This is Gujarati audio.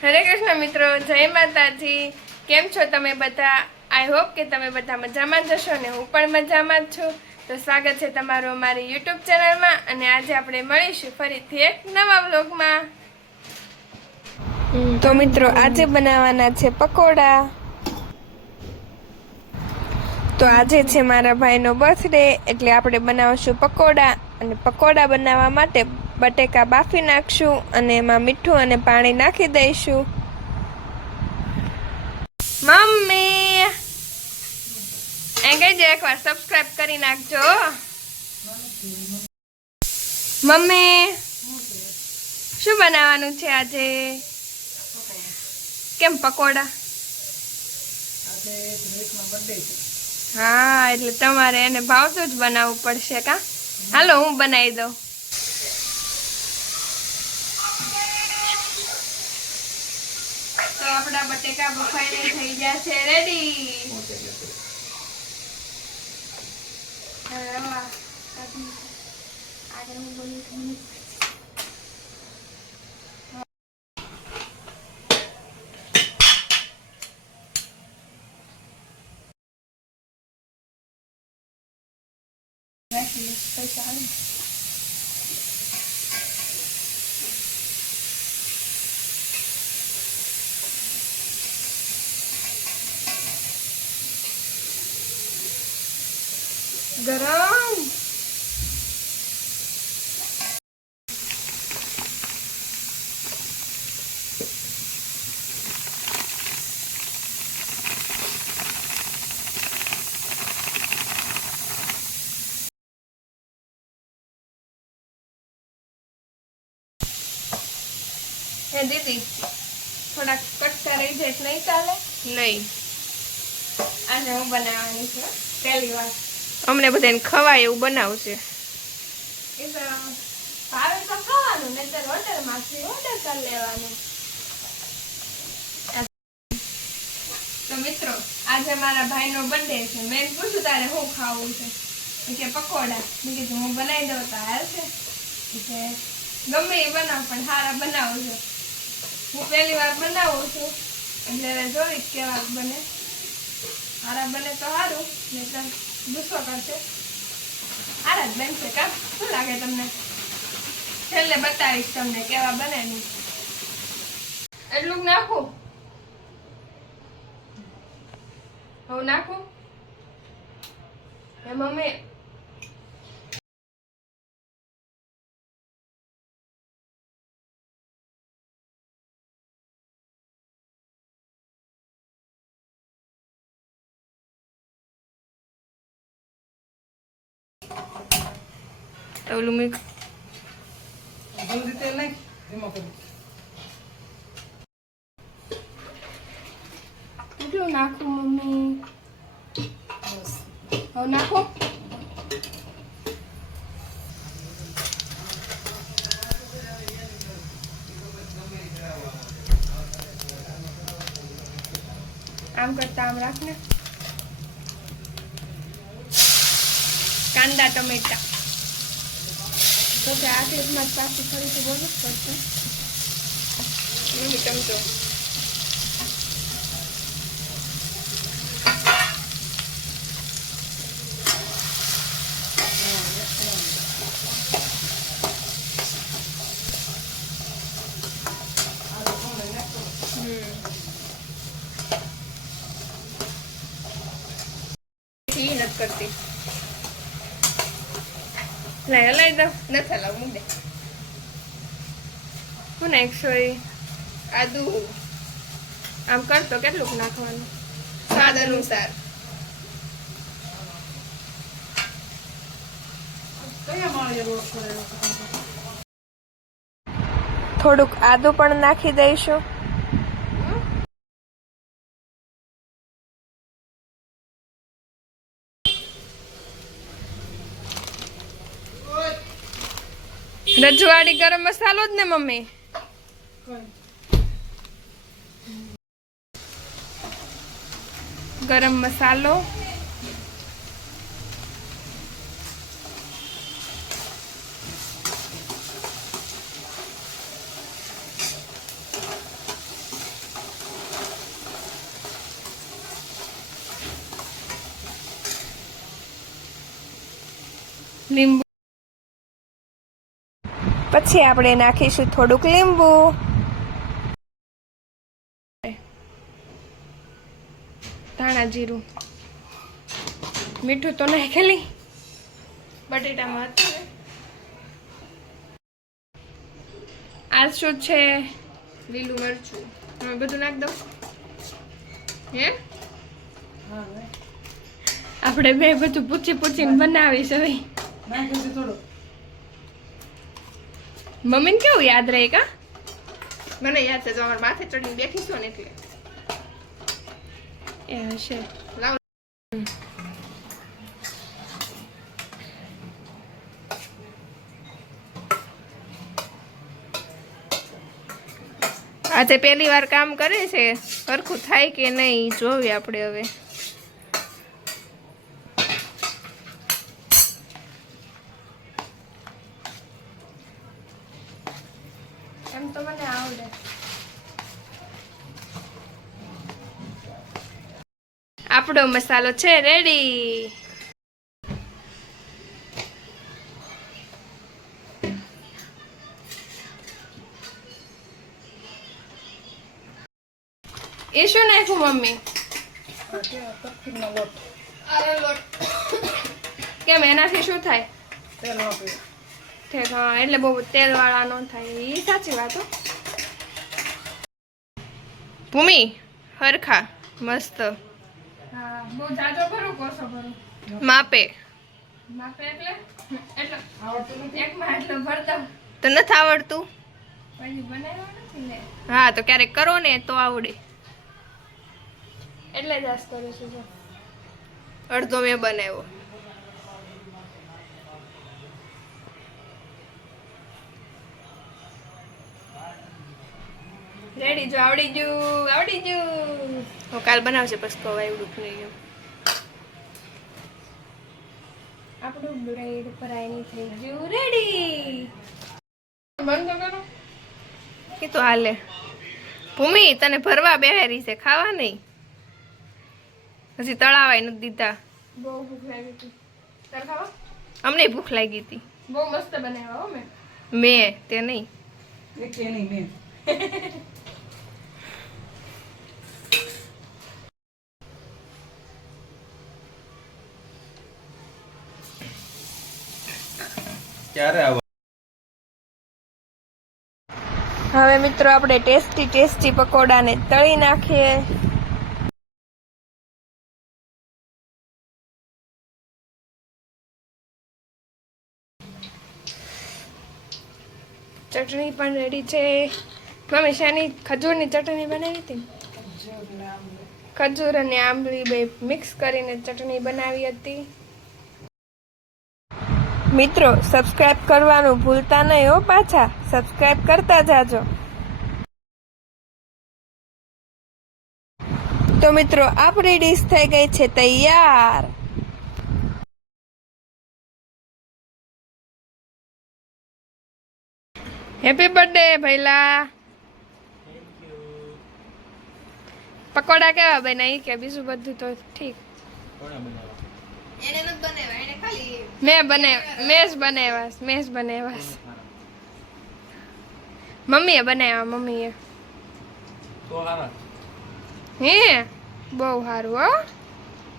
હરે કૃષ્ણ મિત્રો, જય માતાજી. કેમ છો તમે બધા? આઈ હોપ કે તમે બધા મજામાં જ હશો ને હું પણ મજામાં જ છું. તો સ્વાગત છે તમારું અમારી યુટ્યુબ ચેનલમાં અને આજે આપણે મળીશું ફરીથી એક નવા વ્લોગમાં. તો મિત્રો, આજે બનાવવાના છે પકોડા. તો આજે છે મારા ભાઈનો બર્થડે એટલે આપણે બનાવશું પકોડા. અને પકોડા બનાવવા માટે બટેકા બાફી નાખશું અને એમાં મીઠું અને પાણી નાખી દઈશું. મમ્મી! એ કહેજો એકવાર સબસ્ક્રાઇબ કરી નાખજો. મમ્મી! શું બનાવવાનું છે આજે? કેમ પકોડા? હા, એટલે તમારે એને ભાવતું જ બનાવવું પડશે કા? હાલો, હું બનાવી દઉં તો બફાઈને થઈ ગયા છે. રેડી ગરમ. હે દીદી થોડાક કટકા રહી જાય નહીં ચાલે? નહીં. આજે હું બનાવવાની છું પહેલી વાર. અમને બધાને ખવાય એવું બનાવશે. તો મિત્રો, આજે મારા ભાઈનો બર્થડે છે. મેં પૂછ્યું તારે શું ખાવું છે? કે પકોડા. મેં કીધું, હું બનાવી દઉં તો હાલ છે. કે, ગમે એ બનાવ, પણ સારા બનાવું હું પહેલી વાર બનાવું છું, એટલે જોઈ કેવા બને. સારા બને તો સારું નહીં ગુસ્સો કરશે. આરા જ બનશે કા શું લાગે તમને? છેલ્લે બતાવીશ તમને કેવા બને એટલું નાખું? હવે નાખું? એ મમ્મી ઓલું મીક જલ્દી તેલ નાખ એમાં કરી કેટલું નાખો આમ કરતા આમ રાખને કાંદા ટમેટા તો કે આ ટેસ્ટમાં જ પાછી ફરીથી બોલવું જ પડશે મમ્મી ચમચો ઈ નથી કરતી લાય હલાઈ દઉં નથી હલાવ મૂક દે હું નાખશો એ આદુ આમ કરતો કેટલુંક નાખવાનું સ્વાદ અનુસાર થોડુંક આદુ પણ નાખી દઈશું. રજવાડી ગરમ મસાલો જ ને મમ્મી ગરમ મસાલો લીંબુ પછી આપણે નાખીશું થોડુંક લીંબુ. ધાણા જીરું. મીઠું તો નાખેલી. બટેટામાં હતું. આ શું છે? લીલું મરચું. તમે બધું નાખ દઉં હે? હા આપણે બે બધું પૂછી પૂછીને બનાવીશ હવે. થોડું મમ્મીને કેવું યાદ રહે કા? મને યાદ છે તમારે માથે ચડીને બેઠી છો ને એટલે. એ હશે. લાવ. આજે પહેલી વાર કામ કરે છે. સરખું થાય કે નહીં જોવી આપણે હવે. આપણો મસાલો છે રેડી એ શું નાખ્યું મમ્મી? કેમ, એનાથી શું થાય? એટલે બહુ તેલ વાળા ન થાય. એ સાચી વાત ભૂમિ, હરખા, મસ્ત. હા બહુ જાજો ભરું કોસો ભરું. માપે. માપે એટલે? એટલે આવડતું નથી એકમાં એટલો ભરતા તો નથી આવડતું? પછી બનાવ્યો નથી ને? હા તો ક્યારેક કરો ને તો આવડે. એટલે જ આસ કરું છું અડધો મેં બનાવ્યો. રેડી જો આવડી ગયું આવડી ગયું. હું કાલ બનાવશે પછી આવડું કે નહીં આપણું બ્રેડ ફરાઈની થઈ ગયું. રેડી બંધ કરો. એ તો હાલે. ભૂમિ તને ભરવા બેહારી છે ખાવા નહીં. હજી તળાવાય નથી દીધા. બહુ ભૂખ લાગી હતી. અમને ભૂખ લાગી હતી. બહુ મસ્ત બનાવ્યા હો મેં. મેં તે નહીં. નહીં મેં. ક્યારે આવો? હવે મિત્રો આપણે ટેસ્ટી ટેસ્ટી પકોડાને તળી નાખીએ. ચટણી પણ રેડી છે. મમ્મી, શાની ખજૂરની ચટણી બનાવી હતી? ખજૂર અને આંબલી બે મિક્સ કરીને ચટણી બનાવી હતી. મિત્રો સબસ્ક્રાઇબ કરવાનું ભૂલતા નહીં હો પાછા. સબસ્ક્રાઇબ કરતા જાજો. તો મિત્રો, આપણી ડીશ થઈ ગઈ છે તૈયાર. Happy birthday ભૈલા. પકોડા કેવા બનાવી કે? બીજું બધું તો ઠીક. એને નથી બનાવ્યા એને ખાલી મેં મેં જ બનાવ્યા મેં જ બનાવ્યા. મમ્મીએ બનાવ્યા મમ્મીએ. તો હારા. હે? બહુ સારું હો.